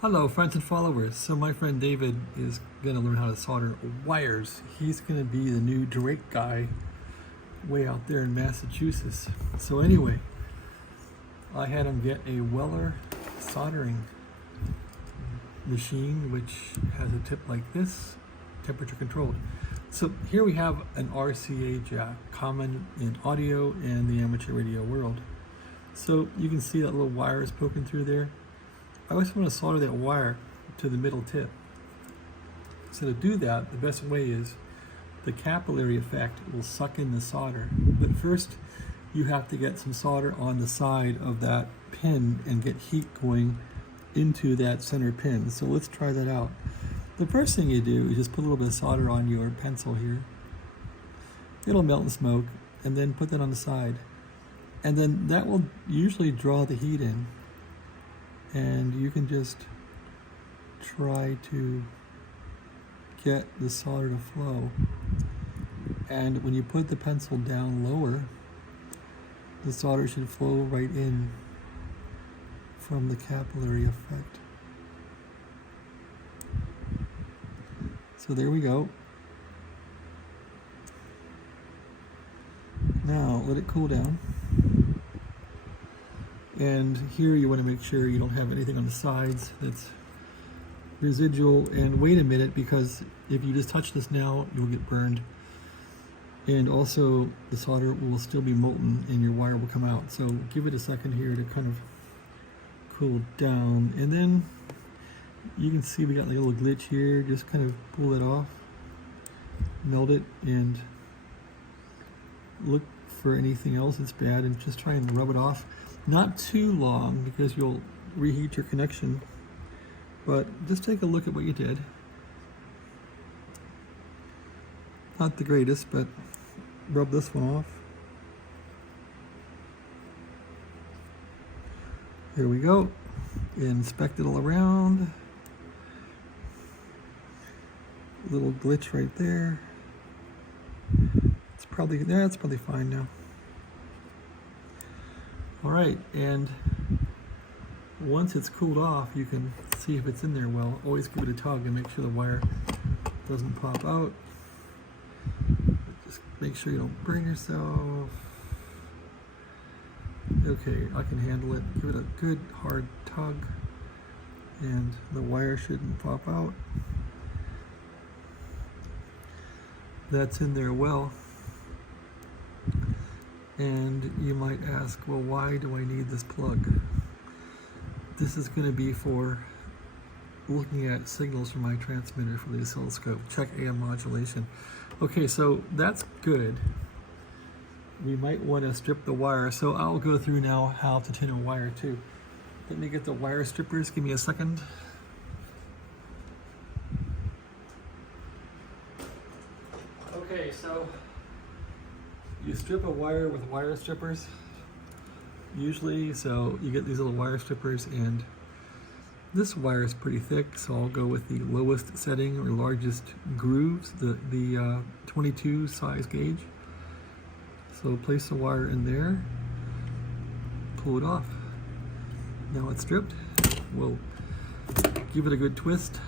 Hello friends and followers. So my friend David is going to learn how to solder wires. He's going to be the new Drake guy way out there in Massachusetts. So anyway, I had him get a Weller soldering machine which has a tip like this, temperature controlled. So here we have an RCA jack, common in audio and the amateur radio world. So you can see that little wire is poking through there. I always want to solder that wire to the middle tip. So to do that, the best way is the capillary effect will suck in the solder. But first, you have to get some solder on the side of that pin and get heat going into that center pin. So let's try that out. The first thing you do is just put a little bit of solder on your pencil here. It'll melt and smoke, and then put that on the side. And then that will usually draw the heat in. And you can just try to get the solder to flow. And when you put the pencil down lower, the solder should flow right in from the capillary effect. So there we go. Now let it cool down. And here you want to make sure you don't have anything on the sides that's residual. And wait a minute, because if you just touch this now, you'll get burned. And also the solder will still be molten and your wire will come out. So give it a second here to kind of cool down. And then you can see we got like a little glitch here. Just kind of pull it off, melt it, and look for anything else that's bad and just try and rub it off. Not too long because you'll reheat your connection, but just take a look at what you did. Not the greatest, but rub this one off. Here we go. Inspect it all around. Little glitch right there. It's probably fine now. All right, and once it's cooled off, you can see if it's in there well. Always give it a tug and make sure the wire doesn't pop out. Just make sure you don't burn yourself. Okay, I can handle it. Give it a good hard tug and the wire shouldn't pop out. That's in there well. And you might ask, well, why do I need this plug? This is going to be for looking at signals from my transmitter for the oscilloscope. Check AM modulation. Okay, so that's good. We might want to strip the wire. So I'll go through now how to tin a wire too. Let me get the wire strippers. Give me a second. Okay, so you strip a wire with wire strippers, usually, so you get these little wire strippers, and this wire is pretty thick, so I'll go with the lowest setting or largest grooves, the 22 size gauge. So place the wire in there, pull it off. Now it's stripped. We'll give it a good twist.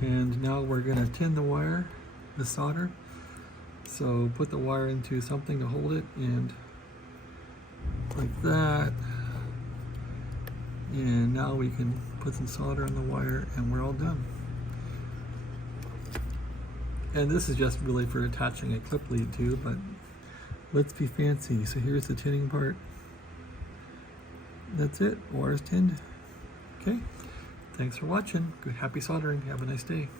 And now we're going to tin the wire, the solder. So put the wire into something to hold it, and like that. And now we can put some solder on the wire and we're all done. And this is just really for attaching a clip lead to, but let's be fancy. So here's the tinning part. That's it, wire's tinned. Okay, thanks for watching. Good, happy soldering, have a nice day.